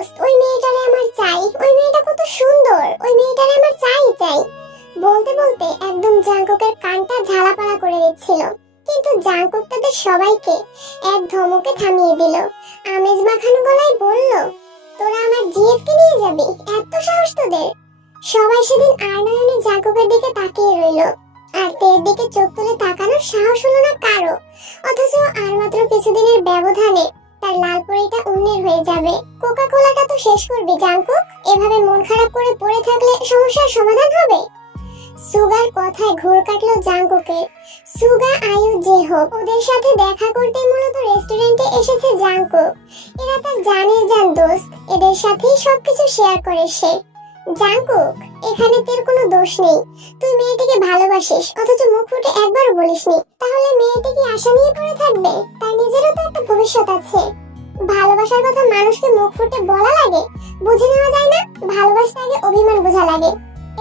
দোস্ত, ওই মেয়েটারে আমার চাই, ওই মেয়েটা কত সুন্দর, ওই মেয়েটারে আমার চাই চাই। বলতে বলতে একদম জাঙ্কুকের কানটা ঝালাপালা করে দিচ্ছিল, কিন্তু জাঙ্কুক তাদের সবাইকে এক ধমকে থামিয়ে দিল। আমেজ মাখানো গলায় বলল, তোরা আমার জিএফকে নিয়ে যাবি? এত সাহস তোদের? সবাই সেদিন আর নয়নে জাঙ্কুকের দিকে তাকিয়ে রইল, আর তের দিকে চোখ তুলে তাকানোর সাহস হলো না কারো। অথচ আর মাত্র কিছুদিনের ব্যবধানে তার লাল পরীটা উন্নের হয়ে যাবে। কোকা কোলাটা তো শেষ করবি জাঙ্কুক, এভাবে মন খারাপ করে পড়ে থাকলে সমস্যার সমাধান হবে? সুগার কথায় ঘোর কাটলো জাঙ্কুকের। সুগা আয়ু যে হোক, ওদের সাথে দেখা করতে মূলত রেস্টুরেন্টে এসেছে জাঙ্কুক। এরা তার জানের জান দোস্ত, এদের সাথেই সবকিছু শেয়ার করে সে। জাঙ্কুক, এখানে তোর কোনো দোষ নেই। তুই মেয়েটিকে ভালোবাসিস, অথচ মুখ ফুটে একবারও বলিসনি। তাহলে মেয়েটি কি আশা নিয়ে পড়ে থাকবে? তার নিজেরও তো একটা ভবিষ্যৎ আছে। ভালোবাসার কথা মানুষকে মুখ ফুটে বলা লাগে, বুঝে নেওয়া যায় না? ভালোবাসতে আগে অভিমান বোঝা লাগে।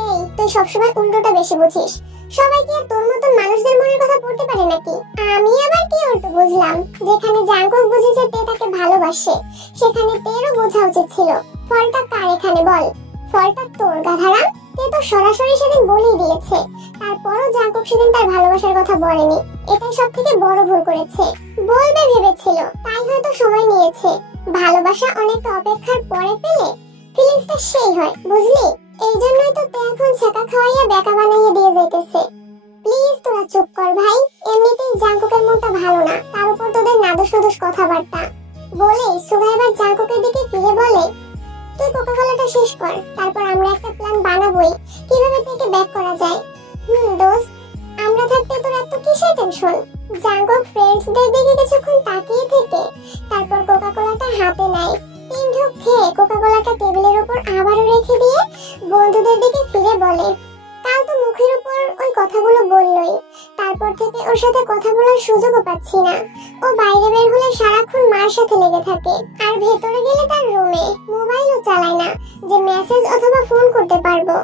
এই, তুই সবসময় উল্টোটা বেশি বুঝিস। সবাই কি আর তোর মতন মানুষদের মনের কথা পড়তে পারে নাকি? আমি আবার কি উল্টো বুঝলাম? যেখানে জাঙ্কুক বুঝেছে তে তাকে ভালোবাসে, সেখানে তেরও বোঝা উচিত ছিল। ফলটা কার এখানে বল? ফলটা তোর, গাধারাম। তে তো সরাসরি সেদিন বলেই দিয়েছে, তারপরও জাঙ্কুক সেদিন তার ভালোবাসার কথা বলেনি। এটাই সব থেকে বড় ভুল করেছে। বলবে ভেবেছিল, তাই হয়তো সময় নিয়েছে। ভালোবাসা অনেকটা অপেক্ষার পরে পেলে ফিলিংসটা সেই হয়, বুঝলি? এই জন্যই তো তে এখন ছেকা খাওয়াইয়া বেকা বানাইয়া দিয়ে যাইতেছে। প্লিজ তোরা চুপ কর ভাই, এমনিতেই জাঙ্কুকের মনটা ভালো না, তার উপর তোদের নাদোষ নাদোষ কথাবার্তা। বলেই সুগা এবার জাঙ্কুকের দিকে ফিরে বলে, তুই কোকা কোলাটা শেষ কর, তারপর আমরা একটা প্ল্যান বানাবোই কিভাবে থেকে ব্যাক করা যায়। দোস্ত, আমরা থাকতে তোর এত কিসের টেনশন? জাঙ্কুক ফ্রেন্ডসদের দিকে কিছুক্ষণ তাকিয়ে থেকে তারপর কোকা কোলাটা হাতে নেয়। 3 ঢোক খেয়ে কোকা কোলাটা টেবিলের উপর আবারও রেখে দিয়ে বন্ধুদের দিকে ফিরে বলে, কাল তো মুখের উপর ওই কথাগুলো বললই, তারপর থেকে ওর সাথে কথা বলার সুযোগও পাচ্ছি না। ও বাইরে বের হলে সারাক্ষণ মার সাথে লেগে থাকে, আর ভেতরে গেলে তার রুমে মোবাইলও চালায় না যে মেসেজ অথবা ফোন করতে পারবো।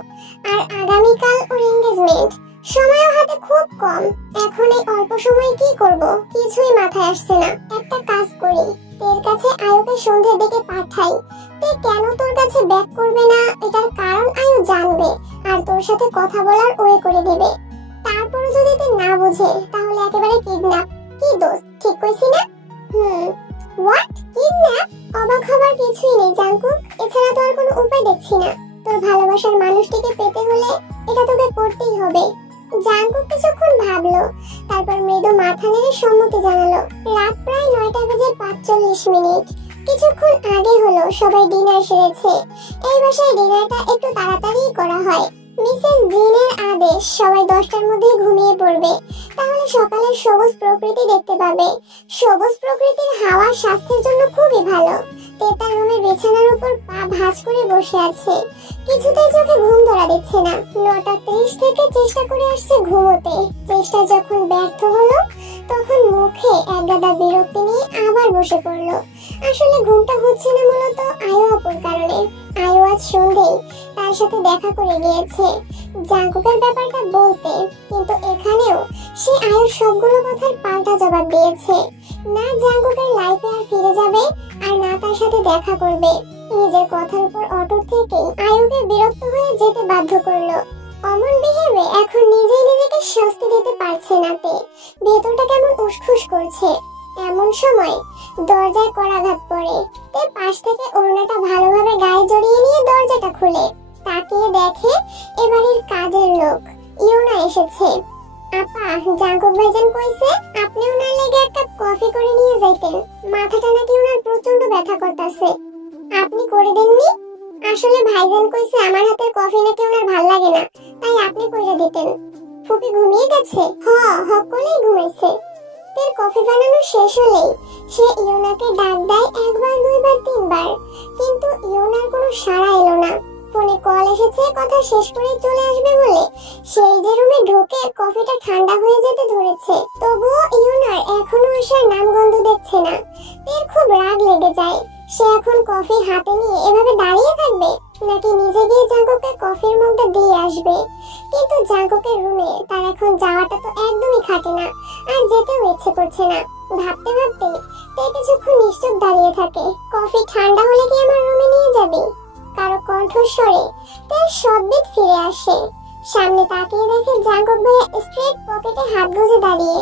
আর আগামীকাল ওর এনগেজমেন্ট, সময়ও হাতে খুব কম। এখন এই অল্প সময়ে কি করব কিছুই মাথায় আসছে না। একটা কাজ করি, তের কাছে আয়ুকে সন্ধ্যের দিকে পাঠাই। তে কেন তোর কাছে ব্যাক করবে না এটার কারণ আয়ু জানবে, আর তোর সাথে কথা বলার ওয়ে করে দিবে। তারপরে যদি তে না বুঝে তাহলে একেবারে কিডন্যাপ। কি দোস্ত, ঠিক কইছি না? What, kidnap? অবাক হবার কিছুই নেই জাঙ্কুক, এছাড়া তো আর কোনো উপায় দেখছি না। তোর ভালোবাসার মানুষটিকে পেতে হলে এটা তোকে করতেই হবে। জাঙ্কুক কিছুক্ষণ ভাবলো, তারপর মৃদু মাথা নেড়ে সম্মতি জানালো। রাত প্রায় 9টা বেজে 45 মিনিট। কিছুক্ষণ আগে হলো সবাই ডিনার সেরেছে। এই বাসায় ডিনারটা একটু তাড়াতাড়ি করা হয়। মিসেস জিনের আদেশ সবাই 10টার মধ্যে ঘুমিয়ে পড়বে, তাহলে সকালের সবুজ প্রকৃতি দেখতে পাবে। সবুজ প্রকৃতির হাওয়া স্বাস্থ্যের জন্য খুবই ভালো। তেতার রুমের বিছানার উপর পা ভাঁজ করে বসে আছে, কিছুতেই চোখে ঘুম ধরা দিচ্ছে না। 9:30 থেকে চেষ্টা করে আসছে ঘুমোতে। চেষ্টা যখন ব্যর্থ হলো তখন মুখে একগাদা বিরক্তি নিয়ে আবার বসে পড়লো। আসলে ঘুমটা হচ্ছে না মূলত আয়ু আপুর কারণে। আয়ু আজ সন্ধ্যেই তার সাথে দেখা করে গিয়েছে জাঙ্কুকের ব্যাপারটা বলতে, কিন্তু এখানেও সে আয়ুর সবগুলো কথার পাল্টা জবাব দিয়েছে। না জাঙ্কুকের লাইফে আর ফিরে যাবে, আর না তার সাথে দেখা করবে। নিজের কথার উপর অটুট থেকে আয়ুকে বিরক্ত হয়ে যেতে বাধ্য করলো। অমন বিহেভে এখন নিজেই নিজেকে শাস্তি দিতে পারছে না তে, ভেতরটা কেমন উসখুস করছে। এমন সময় দরজায় কড়াঘাত পড়ে। তে পাশ থেকে ওড়নাটা ভালোভাবে গায়ে জড়িয়ে নিয়ে দরজাটা খুলে তাকিয়ে দেখে এবাড়ির কাজের লোক ইউনা এসেছে। আপা, জাঙ্কুক ভাইজান কইছে আপনি ওনার লেগে একটা কফি করে নিয়ে যাইতেন, মাথাটা নাকি ওনার প্রচন্ড ব্যথা করতেছে। আপনি করে দেননি? আসলে ভাইজান কইছে আমার হাতের কফি নাকি ওনার ভাল লাগে না, তাই আপনি কইরা দিতেন। ফুপি ঘুমিয়ে গেছে? হকলেই ঘুমাইছে। তের কফি বানানো শেষ হলেই সে ইউনাকে ডাক দেয় 1 বার 2 বার 3 বার, কিন্তু ইউনার কোনো সাড়া এলো না। ফোনে কল এসেছে কথা শেষ করে চলে আসবে বলে সেই যে রুমে ঢোকে কফিটা ঠান্ডা হয়ে যেতে ধরেছে, তবুও ইউনার এখনো আসার নামগন্ধ দেখছে না। তের খুব রাগ লেগে যায়। সে এখন কফি হাতে নিয়ে এভাবে দাঁড়িয়ে থাকবে, নাকি নিজে গিয়ে জাঙ্কুককে কফির মগটা দিয়ে আসবে? কিন্তু জাঙ্কুকের রুমে তার এখন যাওয়াটা তো একদমই খাটে না, আর যেতেও ইচ্ছে করছে না। ভাবতে ভাবতে তে কিছুক্ষণ নিশ্চুপ দাঁড়িয়ে থাকে। কফি ঠান্ডা হলে কি আমার রুমে নিয়ে যাবি? কারো কণ্ঠস্বরে তার শব্দ ফিরে আসে। সামনে তাকিয়ে দেখে জাঙ্কুক ভাইয়া স্ট্রেট পকেটে হাত গুজে দাঁড়িয়ে।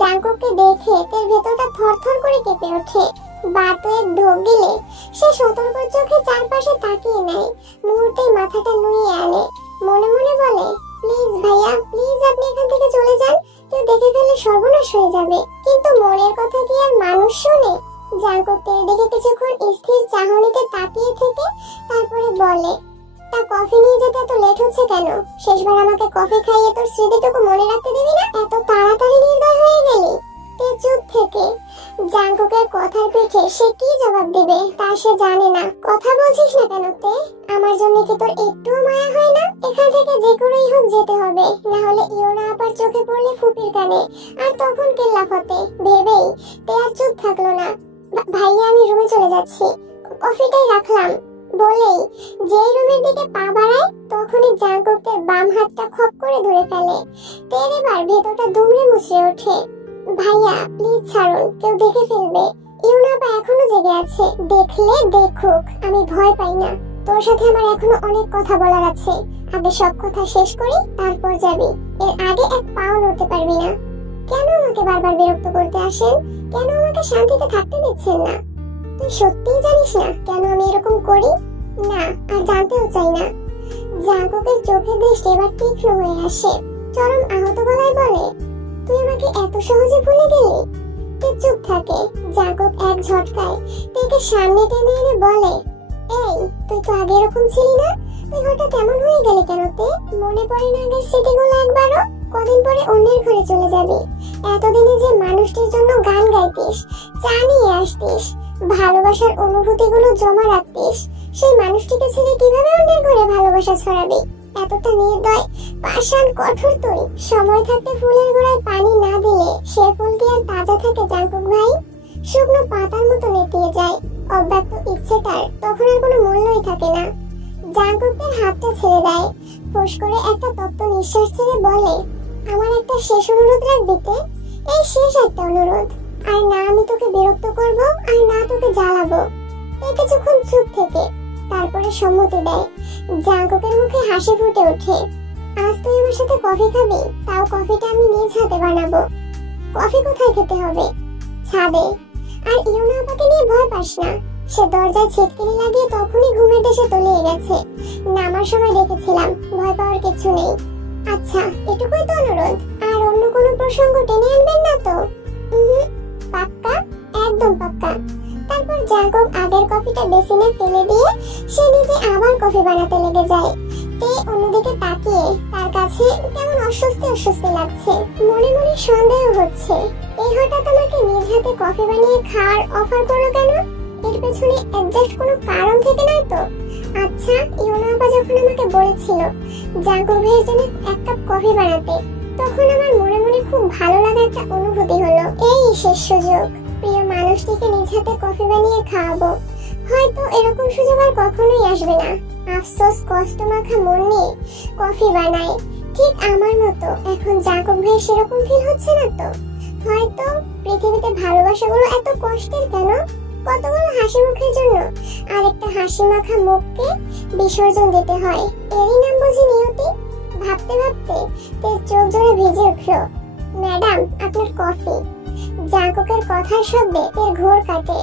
জাঙ্কুককে দেখে তার ভেতরটা থরথর করে কেঁপে ওঠে। বাতুয়ে ঢোক গিলে সে সতর্ক চোখে চারপাশে তাকিয়ে নেয়, মুহূর্তেই মাথাটা নুইয়ে আনে। মনে মনে বলে, প্লিজ ভাইয়া, প্লিজ আপনি এখান থেকে চলে যান, কেউ দেখে ফেললে সর্বনাশ হয়ে যাবে। কিন্তু মনের কথা কি আর মানুষ শোনে? জাঙ্কুক তের দিকে কিছুক্ষণ স্থির চাহনিতে তাকিয়ে থেকে তারপরে বলে, তা কফি নিয়ে যেতে এত লেট হচ্ছে কেন? শেষবার আমাকে কফি খাইয়ে তোর স্মৃতিটুকু মনে রাখতে দিবি না? এত তাড়াতাড়ি নির্দয় হয়ে গেলি? তে চুপ থেকে জাঙ্কুকের কথার পিঠে সে কি জবাব দিবে তা সে জানে না। কথা বলছিস না কেন তে? আমার জন্য কি তোর একটুও মায়া হয় না? এখান থেকে যে করেই হোক যেতে হবে, না হলে ইওনা আবার চোখে পড়লে ফুপির কানে, আর তখন কেল্লা ফতে। ভেবেই তে আর চুপ থাকলো না। ভাইয়া আমি রুমে চলে যাচ্ছি, কফিটাই রাখলাম বলেই যেই রুমের দিকে পা বাড়ায় তখনই জাঙ্কুকের বাম হাতটা খপ করে ধরে ফেলে। তের এবার ভেতরটা দুমড়ে মুচড়ে ওঠে। ভাইয়া প্লিজ ছাড়ুন, কেউ দেখে ফেলবে। ইউনা আপা এখনো জেগে আছে, দেখলে দেখুক, আমি ভয় পাই না। তোর সাথে আমার এখনো অনেক কথা বলার আছে, আগে সব কথা শেষ করি তারপর যাবি। এর আগে এক পাও নড়তে পারবি না। কেন আমাকে বারবার বিরক্ত করতে আসেন? কেন আমাকে শান্তিতে থাকতে দিচ্ছেন না? তুই সত্যিই জানিস না কেন আমি এরকম করি? না, আর জানতেও চাই না। জাঙ্কুকের চোখের দৃষ্টি এবার তীক্ষ্ণ হয়ে আসে। চরম আহত গলায় বলে, তুই আমাকে এত সহজে ভুলে গেলি? তুই চুপ থাকে। জাঙ্কুক এক ঝটকায় তাকে সামনে টেনে এনে বলে, এই তুই তো আগে এরকম ছিলি না, তুই হঠাৎ এমন হয়ে গেলি কেন? তে মনে পড়ে না আগের স্মৃতিগুলো একবারও? কদিন পরে অন্যের ঘরে চলে যাবি। এতদিনে যে মানুষটির জন্য গান গাইতিস, চা নিয়ে আসতিস, ভালোবাসার অনুভূতিগুলো জমা রাখতিস, সেই মানুষটিকে ছেড়ে কিভাবে অন্যের ঘরে ভালোবাসা ছড়াবি? এতটা নির্দয়, পাষাণ, কঠোর তুই। সময় থাকতে ফুলের গোড়ায় পানি না দিলে সে ফুল কি আর তাজা থাকে জাঙ্কুক ভাই? শুকনো পাতার মতো নেতিয়ে যায়। অব্যক্ত ইচ্ছেটার তখন আর কোনো মূল্যই থাকে না। জাঙ্কুকের হাতটা ছেড়ে দেয়, ফোঁস করে একটা তপ্ত নিঃশ্বাস ছেড়ে বলে, আমার একটা শেষ অনুরোধ রাখবি তে? এই শেষ একটা অনুরোধ। আর না আমি তোকে বিরক্ত করব, আর না তোকে জ্বালাবো। এই কিছুক্ষণ চুপ থেকে তারপরে সম্মতি দেয়। জাঙ্কুকের মুখে হাসি ফুটে ওঠে। আজ তুই আমার সাথে কফি খাবি, তাও কফিটা আমি নিজ হাতে বানাবো। কফি কোথায় খেতে হবে? ছাদে। আর ইউনা আপাকে নিয়ে ভয় পাস না, সে দরজায় ছিটকিনি লাগিয়ে তখনই ঘুমের দেশে তলিয়ে গেছে। নামার সময় দেখেছিলাম, ভয় পাওয়ার কিছু নেই। আচ্ছা, এটুকুই তো অনুরোধ? আর অন্য কোনো প্রসঙ্গ টেনে আনবেন না তো? পাক্কা? একদম পাক্কা। তারপর জাঙ্কুক আগের কফিটা বেসিনে ফেলে দিয়ে সে নিজে আবার কফি বানাতে লেগে যায়। তে অন্যদিকে তাকিয়ে তার কাছে কেমন অস্বস্তি অস্বস্তি লাগছে। মনে মনে সন্দেহ হচ্ছে, এই হঠাৎ আমাকে নিজ হাতে কফি বানিয়ে খাওয়ার অফার করলো কেন? এর পেছনে এক্সাক্ট কোনো কারণ থেকে নয় তো? আচ্ছা, ইউনা আপা যখন আমাকে বলেছিল জাঙ্কুক ভাইয়ের জন্য এক কাপ কফি বানাতে, তখন আমার মনে মনে খুব ভালো লাগা একটা অনুভূতি হলো। এই শেষ সুযোগ, প্রিয় মানুষটিকে নিজ হাতে কফি বানিয়ে খাওয়াবো। হয়তো এরকম সুযোগ আর কখনোই আসবে না। আফসোস, কষ্ট মাখা মন নিয়ে কফি বানায় ঠিক আমার মতো। এখন জাঙ্কুক ভাই সেরকম ফিল হচ্ছে না তো? হয়তো পৃথিবীতে ভালোবাসাগুলো এত কষ্টের কেন? কতগুলো হাসি মুখের জন্য আরেকটা হাসি মাখা মুখকে বিসর্জন দিতে হয়। এরই নাম বুঝি নিয়তি? ভাবতে ভাবতে তার চোখ জোরে ভিজে উঠল। ম্যাডাম, আপনার কফি। জাঙ্কুকের কথার শব্দে তের ঘোর কাটে।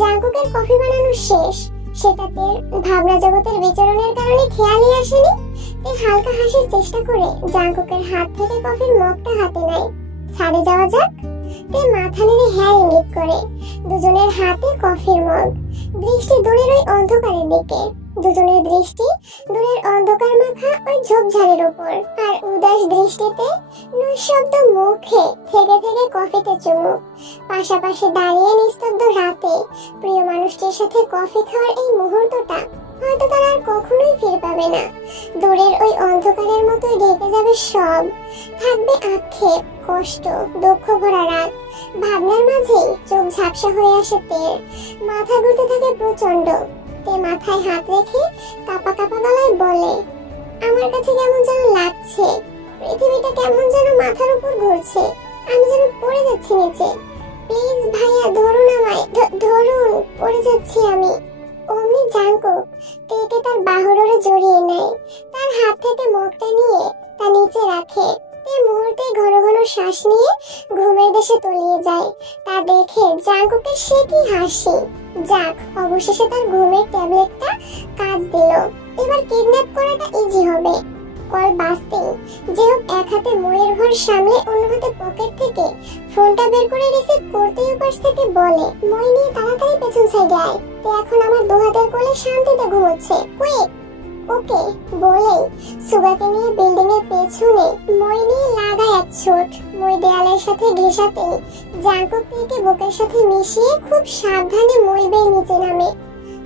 জাঙ্কুকের কফি বানানো শেষ, সেটা তের ভাবনা জগতের বিচরণের কারণে খেয়ালই আসেনি। তে হালকা হাসির চেষ্টা করে জাঙ্কুকের হাত থেকে কফির মগটা হাতে নেয়। ছাদে যাওয়া যাক? তে মাথা নেড়ে হ্যাঁ ইঙ্গিত করে। দুজনের হাতে কফির মগ, দৃষ্টি দূরের ওই অন্ধকারের দিকে। দুজনের দৃষ্টি দূরের অন্ধকার মাখা ওই ঝোপঝাড়ের উপর। আর উদাস দৃষ্টিতে নিঃশব্দ মুখে থেকে থেকে কফিতে চুমুক। পাশাপাশি দাঁড়িয়ে নিস্তব্ধ রাতে প্রিয় মানুষটির সাথে কফি খাওয়ার এই মুহূর্তটা হয়তো তারা আর কখনোই ফিরে পাবে না। দূরের ওই অন্ধকারের মতোই ঢেকে যাবে সব। থাকবে আক্ষেপ, কষ্ট, দুঃখ ভরা রাত। ভাবনার মাঝে চোখ ঝাপসা হয়ে আসে তের। মাথা ঘুরতে থাকে প্রচন্ড। তে মাথায় হাত রেখে কাপা কাপা গলায় বলে, আমার কাছে কেমন যেন লাগছে, পৃথিবীটা কেমন যেন মাথার উপর ঘুরছে, আমি যেন পড়ে যাচ্ছি নিচে। প্লিজ ভাইয়া ধরুন আমায়, ধরুন, পড়ে যাচ্ছি আমি। অমনি জাঙ্কুক তেকে তার বাহুডোরে জড়িয়ে নেয়, তার হাত থেকে মগটা নিয়ে তা নিচে রাখে। তে মুহূর্তে ঘন ঘন শ্বাস নিয়ে ঘুমের দেশে তলিয়ে যায়। তা দেখে জাঙ্কুকের সে কি হাসি। যাক, অবশেষে তার ঘুমের ট্যাবলেটটা কাজ দিল। এবার কিডন্যাপ করাটা ইজি হবে। কল বাজতেই যেহেতু এক হাতে ময়ের ভর সামলে অন্য হাতে পকেট থেকে ফোনটা বের করে রিসিভ করতেই উপাস থেকে বলে, মই নিয়ে তাড়াতাড়ি পেছন সাইডে আয়। তো এখন আমার দু হাতের কোলে শান্তিতে ঘুমোচ্ছে, কুইক। ওকে বলেই সুগাকে নিয়ে বিল্ডিং এর পেছনে মই নিয়ে লাগায় এক ছুট। মই দেয়ালের সাথে ঘেঁষাতেই জাঙ্কুক থেকে বুকের সাথে মিশিয়ে খুব সাবধানে মই বেয়ে নিচে নামে।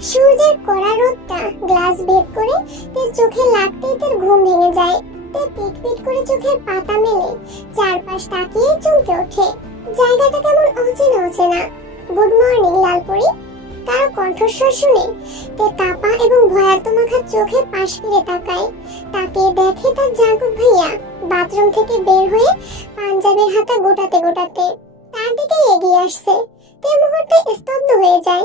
সূর্যের কড়া রোদটা গ্লাস ভেদ করে তার চোখে লাগতেই তার ঘুম ভেঙে যায়। তে পিট পিট করে চোখের পাতা মেলে চারপাশ তাকিয়ে চমকে ওঠে। জায়গাটা কেমন অচেনা অচেনা। Good morning Lalpari. তার কণ্ঠস্বর শুনে তে কাপা এবং ভয়ার্ত মাখা চোখে পাশ ফিরে তাকায়। তাকে দেখে তার জাঙ্কুক ভাইয়া বাথরুম থেকে বের হয়ে পাঞ্জাবির হাতা গোটাতে গোটাতে তার দিকে এগিয়ে আসছে। তে মুহূর্তে স্তব্ধ হয়ে যায়।